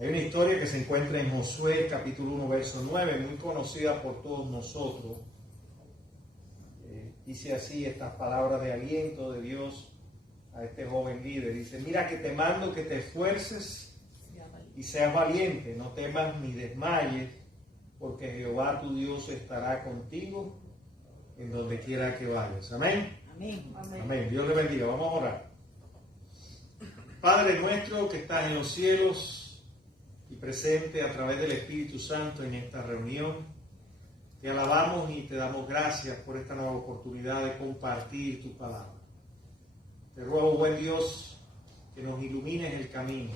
Hay una historia que se encuentra en Josué, capítulo 1, verso 9, muy conocida por todos nosotros. Dice así estas palabras de aliento de Dios a este joven líder. Dice: mira que te mando que te esfuerces y seas valiente, no temas ni desmayes, porque Jehová tu Dios estará contigo en donde quiera que vayas. Amén. Amén. Amén. Amén. Dios le bendiga. Vamos a orar. Padre nuestro que estás en los cielos y presente a través del Espíritu Santo en esta reunión, te alabamos y te damos gracias por esta nueva oportunidad de compartir tu palabra. Te ruego, buen Dios, que nos ilumines el camino,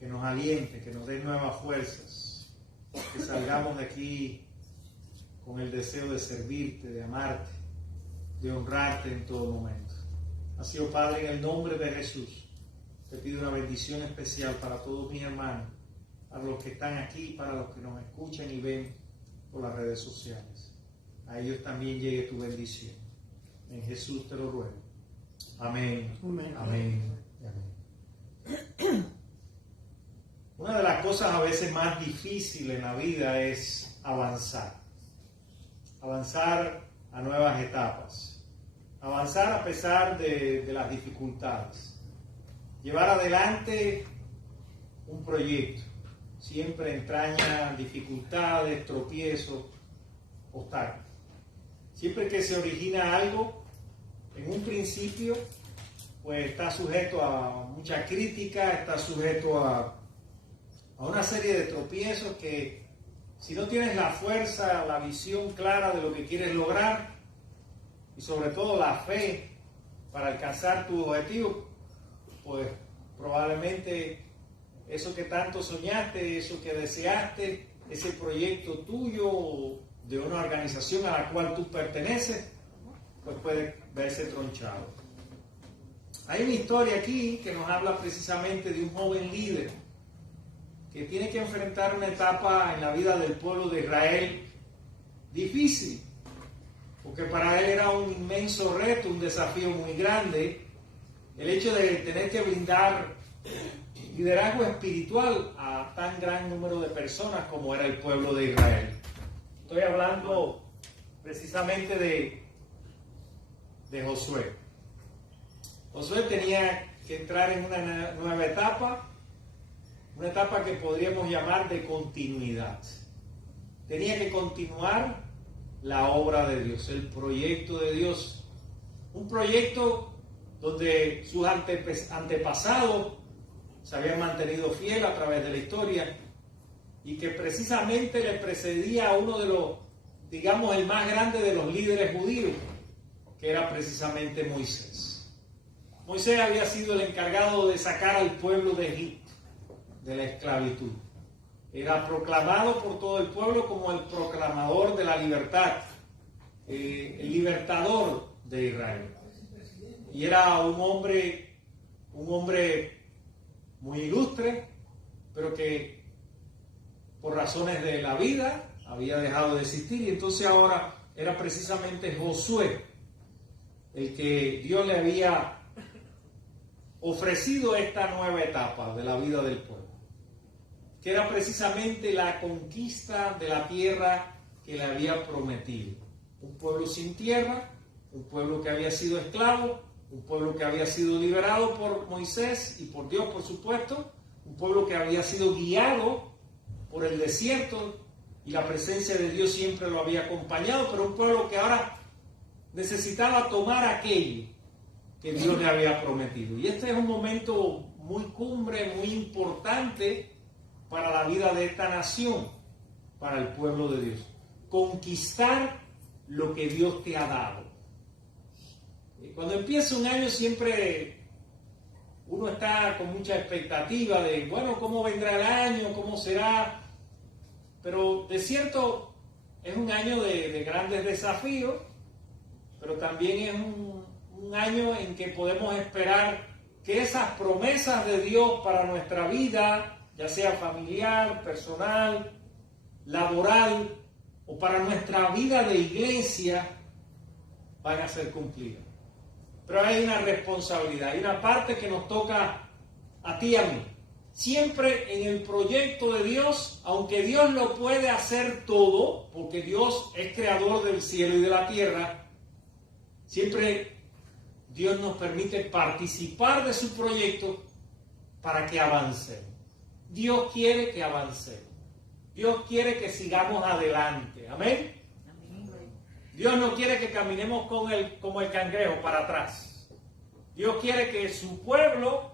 que nos aliente, que nos des nuevas fuerzas, que salgamos de aquí con el deseo de servirte, de amarte, de honrarte en todo momento. Así, oh Padre, en el nombre de Jesús, te pido una bendición especial para todos mis hermanos, para los que están aquí, para los que nos escuchan y ven por las redes sociales. A ellos también llegue tu bendición. En Jesús te lo ruego. Amén. Amén. Amén. Amén. Una de las cosas a veces más difíciles en la vida es avanzar. Avanzar a nuevas etapas. Avanzar a pesar de las dificultades. Llevar adelante un proyecto siempre entraña dificultades, tropiezos, obstáculos. Siempre que se origina algo, en un principio, pues está sujeto a mucha crítica, está sujeto a una serie de tropiezos que, si no tienes la fuerza, la visión clara de lo que quieres lograr, y sobre todo la fe para alcanzar tu objetivo, pues probablemente eso que tanto soñaste, eso que deseaste, ese proyecto tuyo de una organización a la cual tú perteneces, pues puede verse tronchado. Hay una historia aquí que nos habla precisamente de un joven líder que tiene que enfrentar una etapa en la vida del pueblo de Israel difícil, porque para él era un inmenso reto, un desafío muy grande, el hecho de tener que brindar liderazgo espiritual a tan gran número de personas como era el pueblo de Israel. Estoy hablando precisamente de Josué. Josué tenía que entrar en una nueva etapa, una etapa que podríamos llamar de continuidad. Tenía que continuar la obra de Dios, el proyecto de Dios, un proyecto donde sus antepasados se habían mantenido fieles a través de la historia y que precisamente le precedía a uno de los, digamos, el más grande de los líderes judíos, que era precisamente Moisés. Moisés había sido el encargado de sacar al pueblo de Egipto, de la esclavitud. Era proclamado por todo el pueblo como el proclamador de la libertad, el libertador de Israel. Y era un hombre muy ilustre, pero que por razones de la vida había dejado de existir, y entonces ahora era precisamente Josué el que Dios le había ofrecido esta nueva etapa de la vida del pueblo, que era precisamente la conquista de la tierra que le había prometido. Un pueblo sin tierra, un pueblo que había sido esclavo, un pueblo que había sido liberado por Moisés y por Dios, por supuesto, un pueblo que había sido guiado por el desierto y la presencia de Dios siempre lo había acompañado, pero un pueblo que ahora necesitaba tomar aquello que Dios le había prometido. Y este es un momento muy cumbre, muy importante para la vida de esta nación, para el pueblo de Dios. Conquistar lo que Dios te ha dado. Cuando empieza un año siempre uno está con mucha expectativa de, bueno, ¿cómo vendrá el año? ¿Cómo será? Pero de cierto es un año de grandes desafíos, pero también es un año en que podemos esperar que esas promesas de Dios para nuestra vida, ya sea familiar, personal, laboral o para nuestra vida de iglesia, van a ser cumplidas. Pero hay una responsabilidad, hay una parte que nos toca a ti y a mí. siempre en el proyecto de Dios, aunque Dios lo puede hacer todo, porque Dios es creador del cielo y de la tierra, siempre Dios nos permite participar de su proyecto para que avancemos. Dios quiere que avancemos. Dios quiere que sigamos adelante. Amén. Dios no quiere que caminemos como el cangrejo para atrás. Dios quiere que su pueblo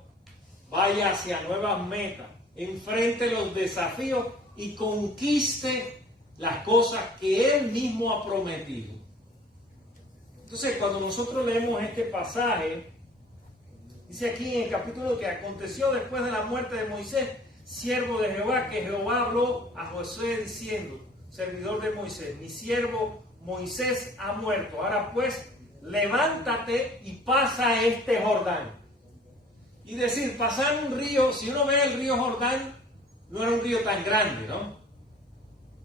vaya hacia nuevas metas, enfrente los desafíos y conquiste las cosas que Él mismo ha prometido. Entonces, cuando nosotros leemos este pasaje, dice aquí en el capítulo que aconteció después de la muerte de Moisés, siervo de Jehová, que Jehová habló a Josué diciendo, servidor de Moisés, mi siervo Moisés ha muerto. Ahora pues, levántate y pasa este Jordán. Y decir, pasar un río, si uno ve el río Jordán, no era un río tan grande, ¿no?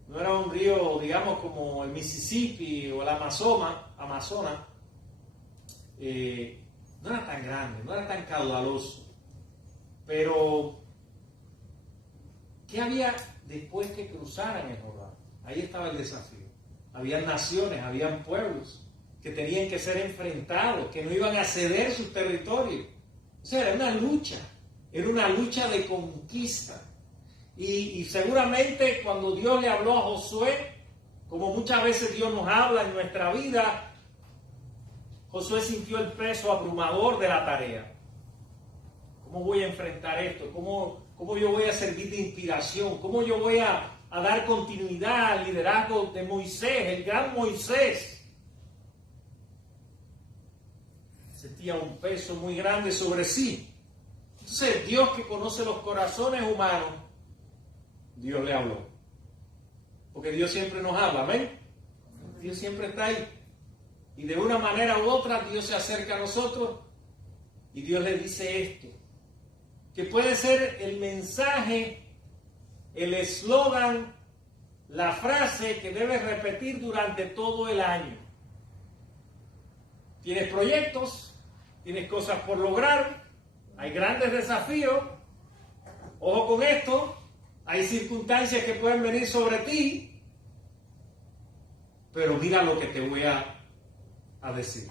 No era un río, digamos, como el Mississippi o el Amazonas. No era tan grande, no era tan caudaloso. Pero, ¿qué había después que cruzaran el Jordán? Ahí estaba el desafío. Habían naciones, habían pueblos que tenían que ser enfrentados, que no iban a ceder sus territorios. O sea, era una lucha de conquista. Y seguramente cuando Dios le habló a Josué, como muchas veces Dios nos habla en nuestra vida, Josué sintió el peso abrumador de la tarea. ¿Cómo voy a enfrentar esto? ¿Cómo yo voy a servir de inspiración? ¿Cómo yo voy a dar continuidad al liderazgo de Moisés, el gran Moisés? Sentía un peso muy grande sobre sí. Entonces Dios, que conoce los corazones humanos, Dios le habló. Porque Dios siempre nos habla, ¿amén? Dios siempre está ahí. Y de una manera u otra Dios se acerca a nosotros y Dios le dice esto, que puede ser el mensaje, el eslogan, la frase que debes repetir durante todo el año. Tienes proyectos, tienes cosas por lograr, hay grandes desafíos. Ojo con esto, hay circunstancias que pueden venir sobre ti, pero mira lo que te voy a decir.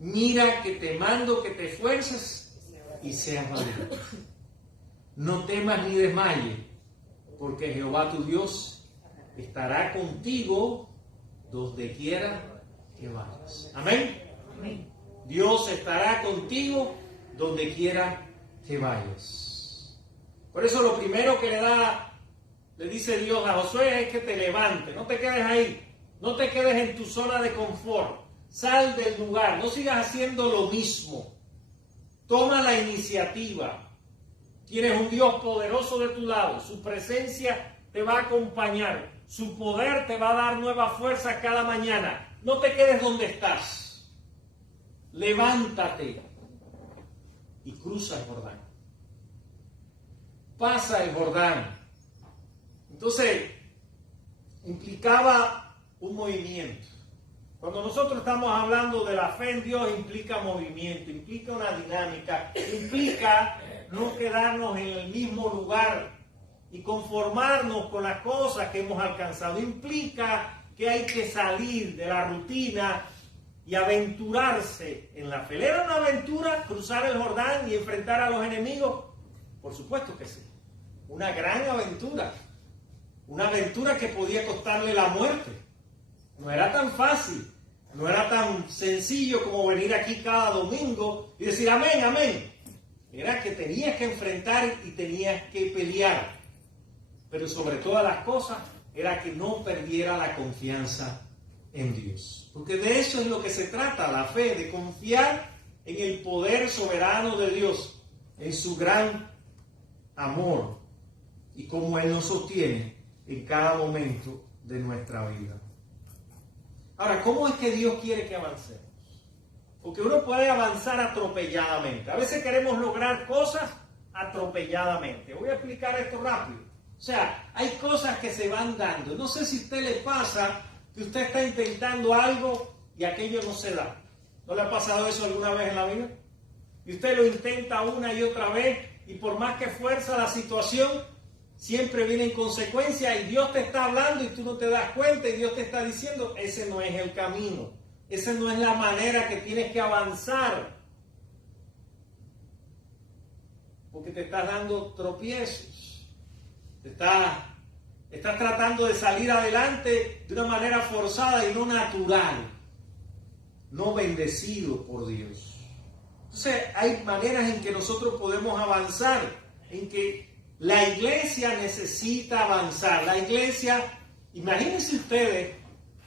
Mira que te mando que te esfuerces y seas valiente. No temas ni desmayes, porque Jehová tu Dios estará contigo donde quiera que vayas. Amén. Amén. Dios estará contigo donde quiera que vayas. Por eso lo primero que le dice Dios a Josué es que te levantes, no te quedes ahí, no te quedes en tu zona de confort, sal del lugar, no sigas haciendo lo mismo, toma la iniciativa. Tienes un Dios poderoso de tu lado, su presencia te va a acompañar, su poder te va a dar nueva fuerza cada mañana. No te quedes donde estás, levántate y cruza el Jordán. Pasa el Jordán. Entonces, implicaba un movimiento. Cuando nosotros estamos hablando de la fe en Dios, implica movimiento, implica una dinámica, implica no quedarnos en el mismo lugar y conformarnos con las cosas que hemos alcanzado. Implica que hay que salir de la rutina y aventurarse en la fe. ¿Era una aventura cruzar el Jordán y enfrentar a los enemigos? Por supuesto que sí. Una gran aventura. Una aventura que podía costarle la muerte. No era tan fácil. No era tan sencillo como venir aquí cada domingo y decir amén, amén. Era que tenías que enfrentar y tenías que pelear. Pero sobre todas las cosas, era que no perdiera la confianza en Dios. Porque de eso es lo que se trata, la fe, de confiar en el poder soberano de Dios, en su gran amor y cómo Él nos sostiene en cada momento de nuestra vida. Ahora, ¿cómo es que Dios quiere que avancemos? Porque uno puede avanzar atropelladamente. A veces queremos lograr cosas atropelladamente. Voy a explicar esto rápido. O sea, hay cosas que se van dando. No sé si a usted le pasa que usted está intentando algo y aquello no se da. ¿No le ha pasado eso alguna vez en la vida? Y usted lo intenta una y otra vez y por más que fuerza la situación, siempre vienen consecuencias y Dios te está hablando y tú no te das cuenta y Dios te está diciendo, ese no es el camino, esa no es la manera que tienes que avanzar. Porque te estás dando tropiezos, estás tratando de salir adelante de una manera forzada y no natural, no bendecido por Dios. Entonces hay maneras en que nosotros podemos avanzar, en que la iglesia necesita avanzar. La iglesia, imagínense ustedes,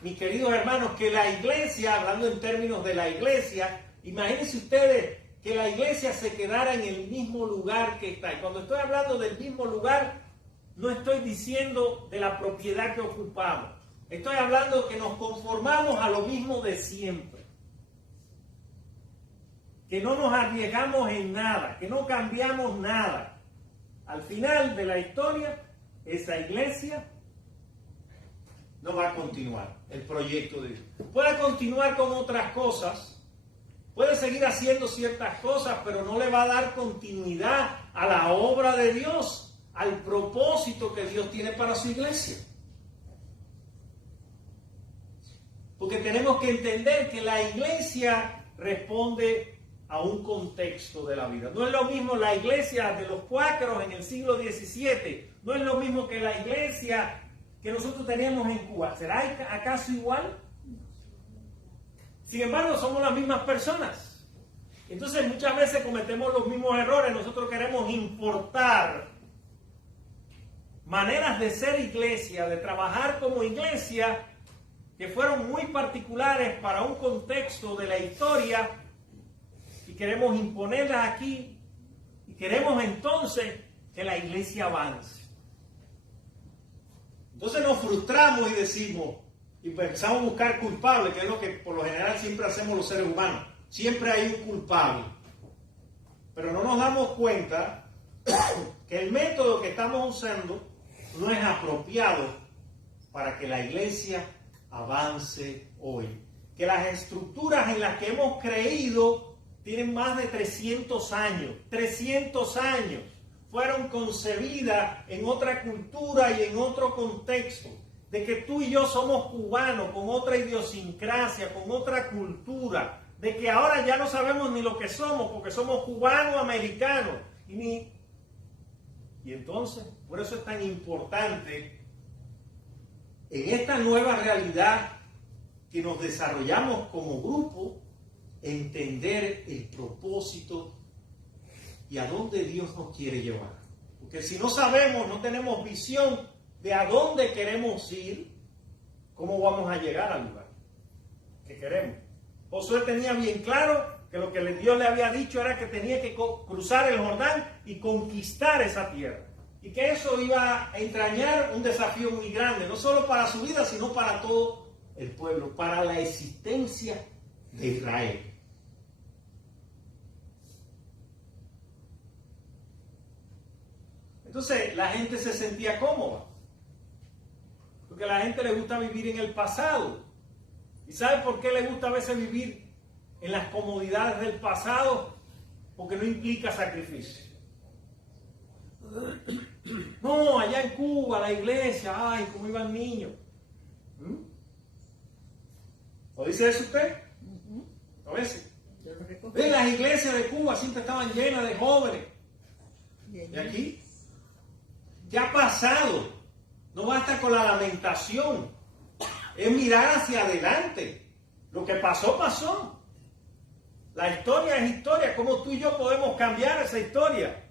mis queridos hermanos, que la iglesia, hablando en términos de la iglesia, imagínense ustedes que la iglesia se quedara en el mismo lugar que está. Y cuando estoy hablando del mismo lugar, no estoy diciendo de la propiedad que ocupamos. Estoy hablando que nos conformamos a lo mismo de siempre. Que no nos arriesgamos en nada, que no cambiamos nada. Al final de la historia, esa iglesia no va a continuar el proyecto de Dios. Puede continuar con otras cosas, puede seguir haciendo ciertas cosas, pero no le va a dar continuidad a la obra de Dios, al propósito que Dios tiene para su iglesia. Porque tenemos que entender que la iglesia responde a un contexto de la vida. No es lo mismo la iglesia de los cuáqueros en el siglo XVII, no es lo mismo que la iglesia que nosotros teníamos en Cuba. ¿Será acaso igual? Sin embargo, somos las mismas personas. Entonces muchas veces cometemos los mismos errores. Nosotros queremos importar maneras de ser iglesia, de trabajar como iglesia, que fueron muy particulares para un contexto de la historia, y queremos imponerlas aquí, y queremos entonces que la iglesia avance. Entonces nos frustramos y decimos, y empezamos a buscar culpables, que es lo que por lo general siempre hacemos los seres humanos. Siempre hay un culpable. Pero no nos damos cuenta que el método que estamos usando no es apropiado para que la iglesia avance hoy. Que las estructuras en las que hemos creído tienen más de 300 años. 300 años. Fueron concebidas en otra cultura y en otro contexto. De que tú y yo somos cubanos, con otra idiosincrasia, con otra cultura. De que ahora ya no sabemos ni lo que somos, porque somos cubanos, americanos. Y entonces, por eso es tan importante en esta nueva realidad que nos desarrollamos como grupo, entender el propósito y a dónde Dios nos quiere llevar. Porque si no sabemos, no tenemos visión de a dónde queremos ir, ¿cómo vamos a llegar al lugar que queremos? Josué tenía bien claro que lo que Dios le había dicho era que tenía que cruzar el Jordán y conquistar esa tierra. Y que eso iba a entrañar un desafío muy grande, no solo para su vida, sino para todo el pueblo, para la existencia de Israel. Entonces la gente se sentía cómoda, porque a la gente le gusta vivir en el pasado. ¿Y sabe por qué le gusta a veces vivir en las comodidades del pasado? Porque no implica sacrificio. No, allá en Cuba, la iglesia, ay, cómo iban niños. ¿Lo dice eso usted? A veces. Las iglesias de Cuba siempre estaban llenas de jóvenes. ¿Y aquí? ¿Qué ha pasado? No basta con la lamentación. Es mirar hacia adelante. Lo que pasó, pasó. La historia es historia. ¿Cómo tú y yo podemos cambiar esa historia?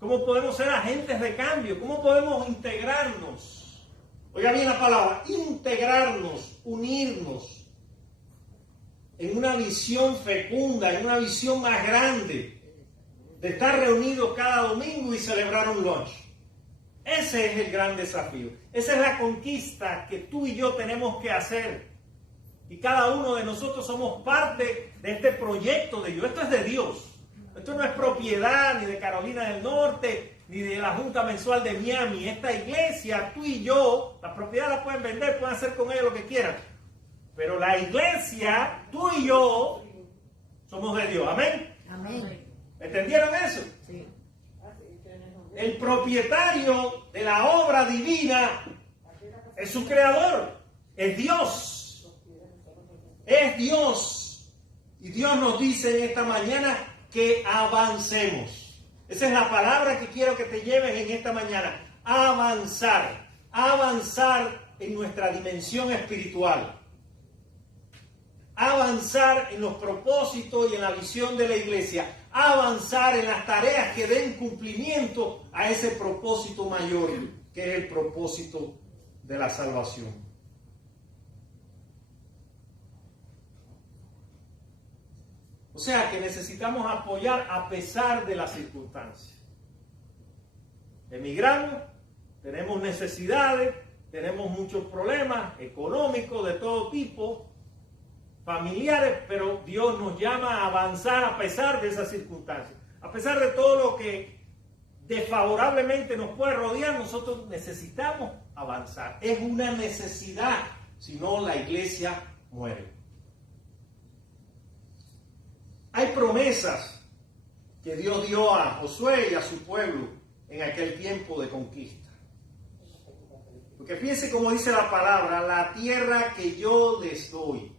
¿Cómo podemos ser agentes de cambio? ¿Cómo podemos integrarnos? Oiga bien la palabra, integrarnos, unirnos en una visión fecunda, en una visión más grande, de estar reunidos cada domingo y celebrar un lunch. Ese es el gran desafío. Esa es la conquista que tú y yo tenemos que hacer. Y cada uno de nosotros somos parte de este proyecto de Dios. Esto es de Dios. Esto no es propiedad ni de Carolina del Norte, ni de la Junta Mensual de Miami. Esta iglesia, tú y yo, la propiedad la pueden vender, pueden hacer con ella lo que quieran. Pero la iglesia, tú y yo, somos de Dios. Amén. Amén. ¿Entendieron eso? Sí. El propietario de la obra divina es su creador, es Dios. Es Dios. Y Dios nos dice en esta mañana que avancemos. Esa es la palabra que quiero que te lleves en esta mañana. Avanzar. Avanzar en nuestra dimensión espiritual. Avanzar en los propósitos y en la visión de la iglesia. Avanzar en las tareas que den cumplimiento a ese propósito mayor, que es el propósito de la salvación. O sea que necesitamos apoyar a pesar de las circunstancias. Emigramos, tenemos necesidades, tenemos muchos problemas económicos de todo tipo, familiares, pero Dios nos llama a avanzar a pesar de esas circunstancias. A pesar de todo lo que desfavorablemente nos puede rodear, nosotros necesitamos avanzar. Es una necesidad, si no la iglesia muere. Hay promesas que Dios dio a Josué y a su pueblo en aquel tiempo de conquista. Porque fíjense cómo dice la palabra, la tierra que yo les doy.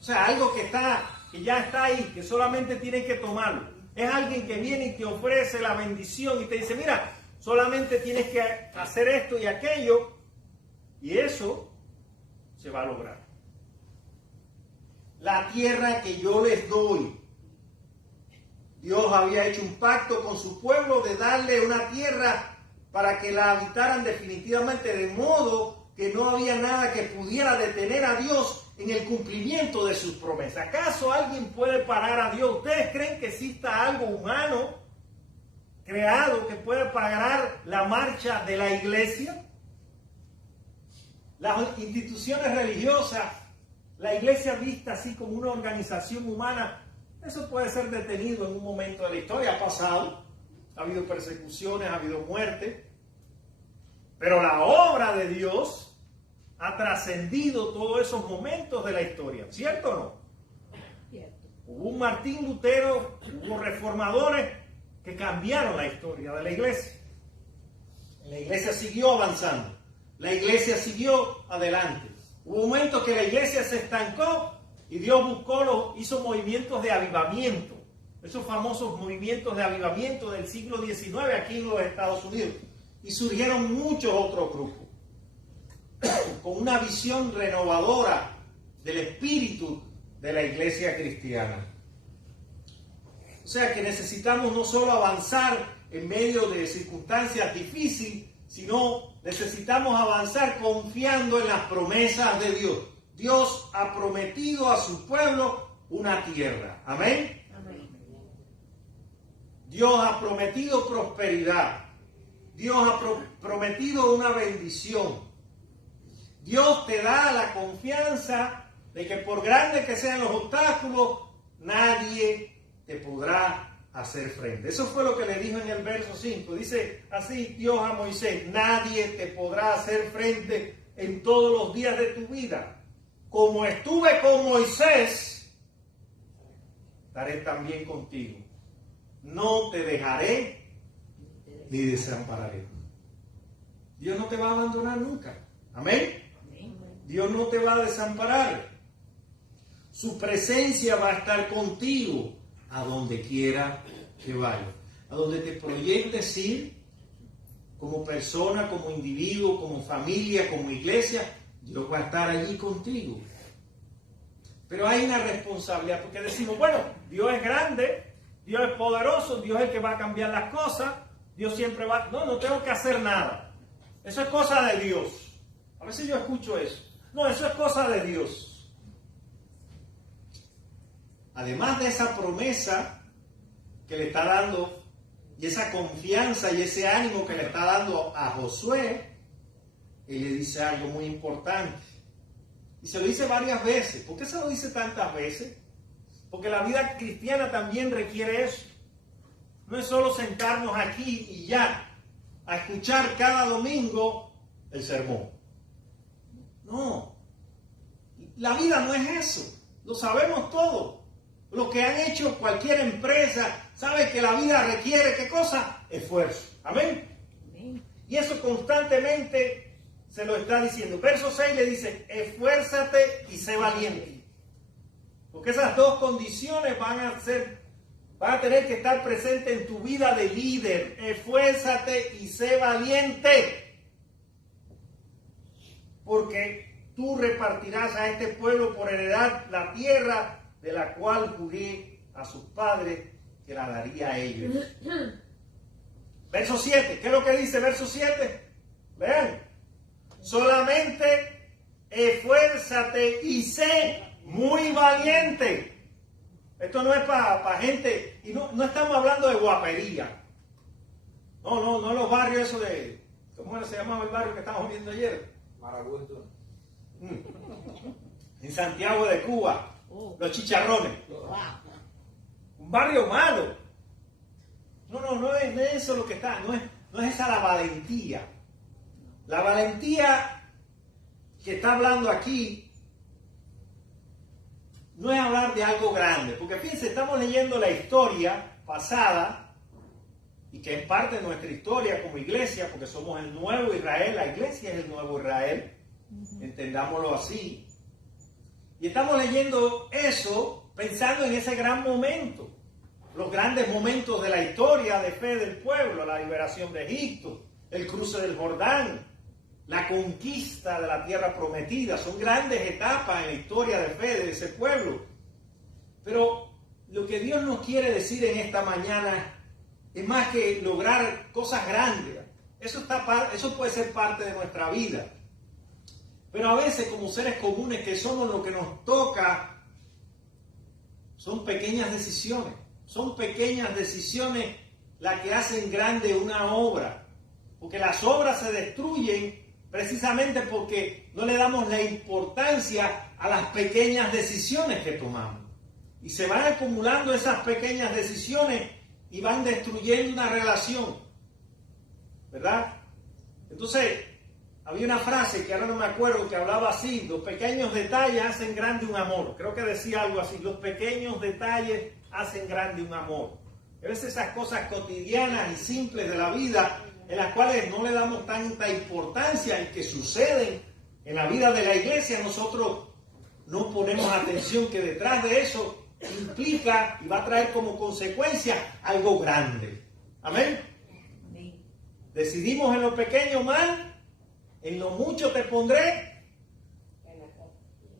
O sea, algo que ya está ahí, que solamente tienes que tomarlo. Es alguien que viene y te ofrece la bendición y te dice, mira, solamente tienes que hacer esto y aquello, y eso se va a lograr. La tierra que yo les doy. Dios había hecho un pacto con su pueblo de darle una tierra para que la habitaran definitivamente, de modo que no había nada que pudiera detener a Dios en el cumplimiento de sus promesas. ¿Acaso alguien puede parar a Dios? ¿Ustedes creen que exista algo humano creado que pueda parar la marcha de la iglesia? Las instituciones religiosas, la iglesia vista así como una organización humana, eso puede ser detenido en un momento de la historia. Ha pasado, ha habido persecuciones, ha habido muerte, pero la obra de Dios ha trascendido todos esos momentos de la historia, ¿cierto o no? Cierto. Hubo un Martín Lutero, hubo reformadores que cambiaron la historia de la iglesia. La iglesia siguió avanzando, la iglesia siguió adelante. Hubo momentos que la iglesia se estancó y Dios hizo movimientos de avivamiento, esos famosos movimientos de avivamiento del siglo XIX aquí en los Estados Unidos. Y surgieron muchos otros grupos con una visión renovadora del espíritu de la iglesia cristiana. O sea que necesitamos no solo avanzar en medio de circunstancias difíciles, sino necesitamos avanzar confiando en las promesas de Dios. Dios ha prometido a su pueblo una tierra. Amén. Amén. Dios ha prometido prosperidad. Dios ha prometido una bendición. Dios te da la confianza de que por grandes que sean los obstáculos, nadie te podrá hacer frente. Eso fue lo que le dijo en el verso 5. Dice así Dios a Moisés: nadie te podrá hacer frente en todos los días de tu vida. Como estuve con Moisés, estaré también contigo. No te dejaré ni desampararé. Dios no te va a abandonar nunca. Amén. Dios no te va a desamparar. Su presencia va a estar contigo a donde quiera que vayas. A donde te proyectes ir, como persona, como individuo, como familia, como iglesia, Dios va a estar allí contigo. Pero hay una responsabilidad, porque decimos, bueno, Dios es grande, Dios es poderoso, Dios es el que va a cambiar las cosas, Dios siempre va... No tengo que hacer nada. Eso es cosa de Dios. A veces yo escucho eso. No, eso es cosa de Dios. Además de esa promesa que le está dando, y esa confianza y ese ánimo que le está dando a Josué, él le dice algo muy importante. Y se lo dice varias veces. ¿Por qué se lo dice tantas veces? Porque la vida cristiana también requiere eso. No es solo sentarnos aquí y ya, a escuchar cada domingo el sermón. No, la vida no es eso, lo sabemos todos. Los que han hecho cualquier empresa saben que la vida requiere, ¿qué cosa? Esfuerzo. Amén. Y eso constantemente se lo está diciendo. Verso 6 le dice, esfuérzate y sé valiente. Porque esas dos condiciones van a tener que estar presentes en tu vida de líder. Esfuérzate y sé valiente. Porque tú repartirás a este pueblo por heredad la tierra de la cual juré a sus padres que la daría a ellos. Verso 7, ¿qué es lo que dice verso 7? Vean, solamente esfuérzate y sé muy valiente. Esto no es para gente, y no estamos hablando de guapería. No los barrios esos de, ¿cómo se llamaba el barrio que estábamos viendo ayer? Maragüento. En Santiago de Cuba, los chicharrones. Un barrio malo. No es eso lo que está, no es esa la valentía. La valentía que está hablando aquí no es hablar de algo grande, porque fíjense, estamos leyendo la historia pasada, y que es parte de nuestra historia como iglesia, porque somos el nuevo Israel, la iglesia es el nuevo Israel, entendámoslo así. Y estamos leyendo eso pensando en ese gran momento, los grandes momentos de la historia de fe del pueblo, la liberación de Egipto, el cruce del Jordán, la conquista de la tierra prometida. Son grandes etapas en la historia de fe de ese pueblo. Pero lo que Dios nos quiere decir en esta mañana es más que lograr cosas grandes. Eso puede ser parte de nuestra vida. Pero a veces, como seres comunes que somos, lo que nos toca son pequeñas decisiones. Son pequeñas decisiones las que hacen grande una obra. Porque las obras se destruyen precisamente porque no le damos la importancia a las pequeñas decisiones que tomamos. Y se van acumulando esas pequeñas decisiones y van destruyendo una relación. ¿Verdad? Entonces, había una frase que ahora no me acuerdo que hablaba así: los pequeños detalles hacen grande un amor. Creo que decía algo así: los pequeños detalles hacen grande un amor. A veces esas cosas cotidianas y simples de la vida, en las cuales no le damos tanta importancia y que suceden en la vida de la iglesia, nosotros no ponemos atención que detrás de eso implica y va a traer como consecuencia algo grande. Amén. Decidimos en lo pequeño mal, en lo mucho te pondré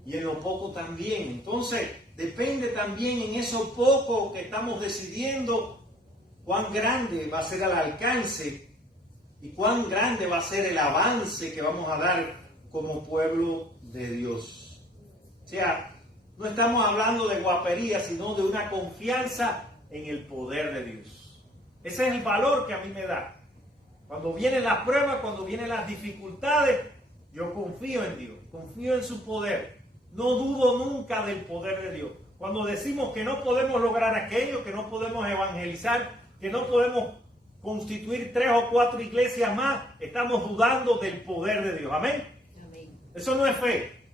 y en lo poco también. Entonces depende también en eso poco que estamos decidiendo cuán grande va a ser el alcance y cuán grande va a ser el avance que vamos a dar como pueblo de Dios. O sea, no estamos hablando de guapería, sino de una confianza en el poder de Dios. Ese es el valor que a mí me da. Cuando vienen las pruebas, cuando vienen las dificultades, yo confío en Dios, confío en su poder. No dudo nunca del poder de Dios. Cuando decimos que no podemos lograr aquello, que no podemos evangelizar, que no podemos constituir 3 o 4 iglesias más, estamos dudando del poder de Dios. Amén. Amén. Eso no es fe.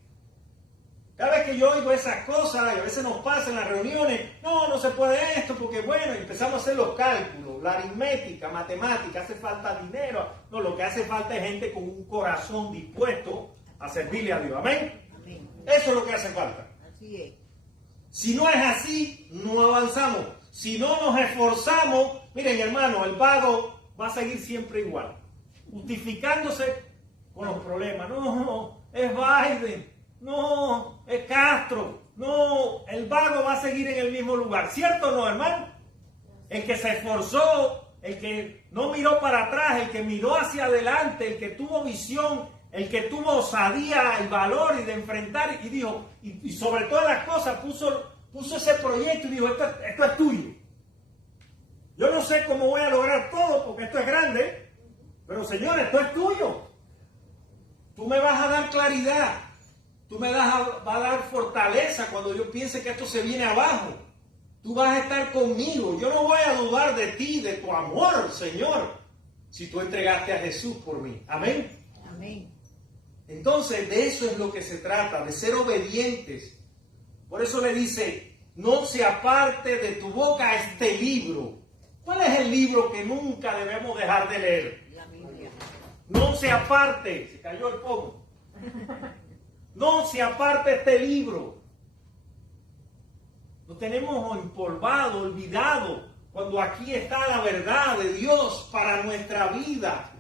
Cada vez que yo oigo esas cosas, y a veces nos pasa en las reuniones, no se puede esto, porque bueno, empezamos a hacer los cálculos, la aritmética, matemática, hace falta dinero. No, lo que hace falta es gente con un corazón dispuesto a servirle a Dios. Amén. Amén. Eso es lo que hace falta. Así es. Si no es así, no avanzamos. Si no nos esforzamos, miren hermano, el vago va a seguir siempre igual, justificándose con los problemas. No, es Biden. No, es Castro. No, el vago va a seguir en el mismo lugar. ¿Cierto o no, hermano? El que se esforzó, el que no miró para atrás, el que miró hacia adelante, el que tuvo visión, el que tuvo osadía y valor y de enfrentar y dijo, y sobre todas las cosas puso ese proyecto y dijo, esto es tuyo. Yo no sé cómo voy a lograr todo porque esto es grande, pero Señor, esto es tuyo. Tú me vas a dar claridad. Tú me vas a dar fortaleza cuando yo piense que esto se viene abajo. Tú vas a estar conmigo. Yo no voy a dudar de ti, de tu amor, Señor, si tú entregaste a Jesús por mí. Amén. Amén. Entonces, de eso es lo que se trata, de ser obedientes. Por eso le dice, no se aparte de tu boca este libro. ¿Cuál es el libro que nunca debemos dejar de leer? La Biblia. No se aparte, se cayó el pomo. No se aparte este libro. Lo tenemos empolvado, olvidado, cuando aquí está la verdad de Dios para nuestra vida.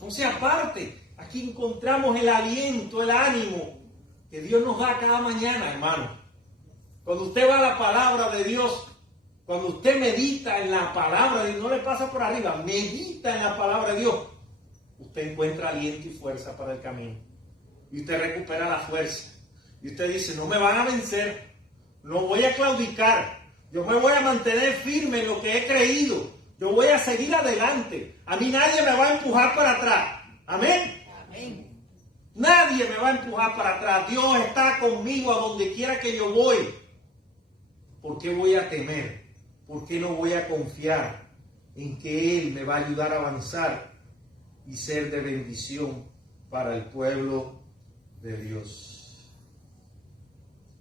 No se aparte. Aquí encontramos el aliento, el ánimo que Dios nos da cada mañana, hermano. Cuando usted va a la palabra de Dios, cuando usted medita en la palabra de Dios, no le pasa por arriba, medita en la palabra de Dios, usted encuentra aliento y fuerza para el camino. Y usted recupera la fuerza. Y usted dice, no me van a vencer, no voy a claudicar, yo me voy a mantener firme en lo que he creído, yo voy a seguir adelante, a mí nadie me va a empujar para atrás. Amén. Amén. Nadie me va a empujar para atrás. Dios está conmigo a donde quiera que yo voy. ¿Por qué voy a temer? ¿Por qué no voy a confiar en que Él me va a ayudar a avanzar y ser de bendición para el pueblo de Dios?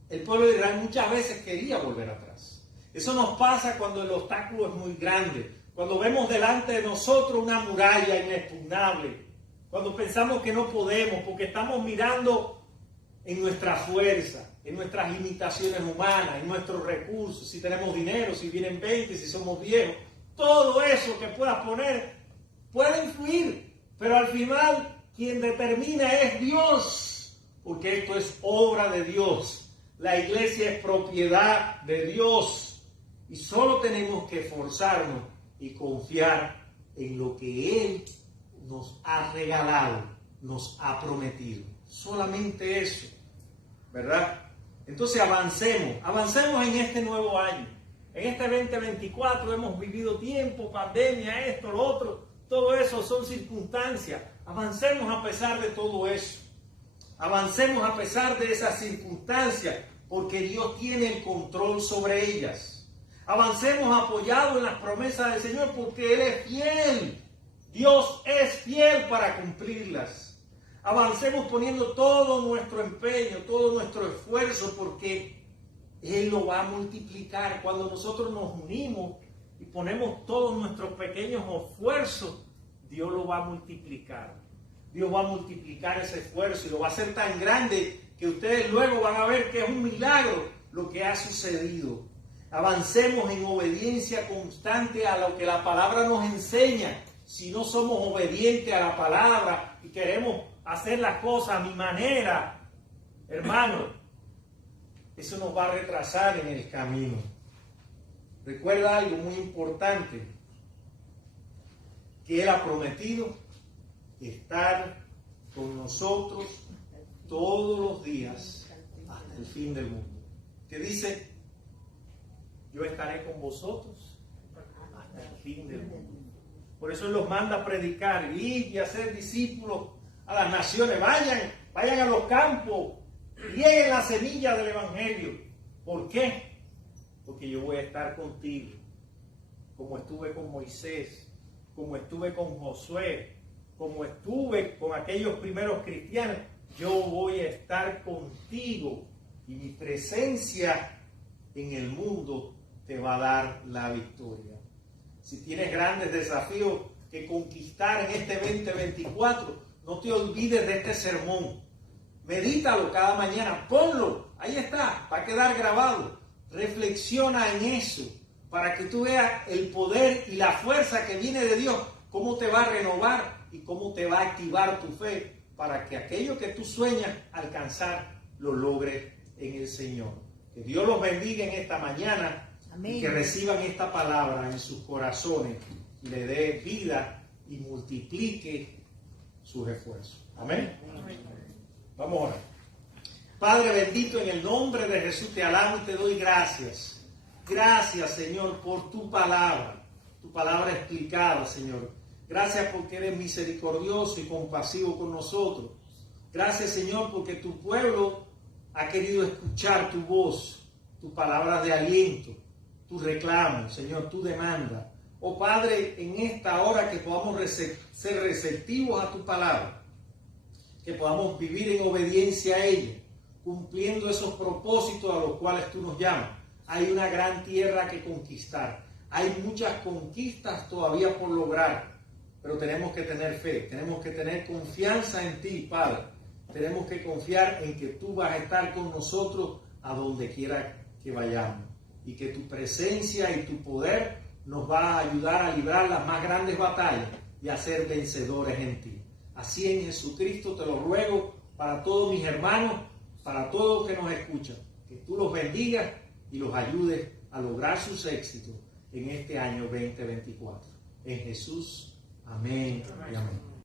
El pueblo de Israel muchas veces quería volver atrás. Eso nos pasa cuando el obstáculo es muy grande, cuando vemos delante de nosotros una muralla inexpugnable, cuando pensamos que no podemos, porque estamos mirando en nuestra fuerza, en nuestras limitaciones humanas, en nuestros recursos, si tenemos dinero, si vienen 20, si somos viejos, todo eso que puedas poner puede influir, pero al final quien determina es Dios, porque esto es obra de Dios. La iglesia es propiedad de Dios y solo tenemos que esforzarnos y confiar en lo que Él nos ha regalado, nos ha prometido. Solamente eso, ¿verdad? Entonces avancemos en este nuevo año. En este 2024 hemos vivido tiempo, pandemia, esto, lo otro, todo eso son circunstancias. Avancemos a pesar de todo eso. Avancemos a pesar de esas circunstancias, porque Dios tiene el control sobre ellas. Avancemos apoyados en las promesas del Señor, porque Él es fiel. Dios es fiel para cumplirlas. Avancemos poniendo todo nuestro empeño, todo nuestro esfuerzo, porque Él lo va a multiplicar. Cuando nosotros nos unimos y ponemos todos nuestros pequeños esfuerzos, Dios lo va a multiplicar. Dios va a multiplicar ese esfuerzo y lo va a hacer tan grande que ustedes luego van a ver que es un milagro lo que ha sucedido. Avancemos en obediencia constante a lo que la palabra nos enseña. Si no somos obedientes a la palabra y queremos hacer las cosas a mi manera, hermano, eso nos va a retrasar en el camino. Recuerda algo muy importante, que Él ha prometido estar con nosotros todos los días hasta el fin del mundo. Que dice, yo estaré con vosotros hasta el fin del mundo. Por eso Él los manda a predicar, ir y hacer discípulos a las naciones. Vayan a los campos, rieguen la semilla del Evangelio. ¿Por qué? Porque yo voy a estar contigo, como estuve con Moisés, como estuve con Josué, como estuve con aquellos primeros cristianos. Yo voy a estar contigo y mi presencia en el mundo te va a dar la victoria. Si tienes grandes desafíos que conquistar en este 2024, no te olvides de este sermón. Medítalo cada mañana, ponlo, ahí está, va a quedar grabado. Reflexiona en eso para que tú veas el poder y la fuerza que viene de Dios, cómo te va a renovar y cómo te va a activar tu fe para que aquello que tú sueñas alcanzar lo logres en el Señor. Que Dios los bendiga en esta mañana. Amén. Y que reciban esta palabra en sus corazones y le dé vida y multiplique sus esfuerzos. Amén. Amén. Vamos a orar. Padre bendito, en el nombre de Jesús te alabo y te doy gracias. Gracias, Señor, por tu palabra explicada, Señor. Gracias porque eres misericordioso y compasivo con nosotros. Gracias, Señor, porque tu pueblo ha querido escuchar tu voz, tus palabras de aliento, tu reclamo, Señor, tu demanda. Oh Padre, en esta hora que podamos ser receptivos a tu palabra, que podamos vivir en obediencia a ella, cumpliendo esos propósitos a los cuales tú nos llamas. Hay una gran tierra que conquistar, Hay muchas conquistas todavía por lograr, pero tenemos que tener fe, tenemos que tener confianza en ti, Padre. Tenemos que confiar en que tú vas a estar con nosotros a donde quiera que vayamos y que tu presencia y tu poder nos va a ayudar a librar las más grandes batallas y a ser vencedores en ti. Así en Jesucristo te lo ruego para todos mis hermanos, para todos los que nos escuchan, que tú los bendigas y los ayudes a lograr sus éxitos en este año 2024. En Jesús, amén y amén.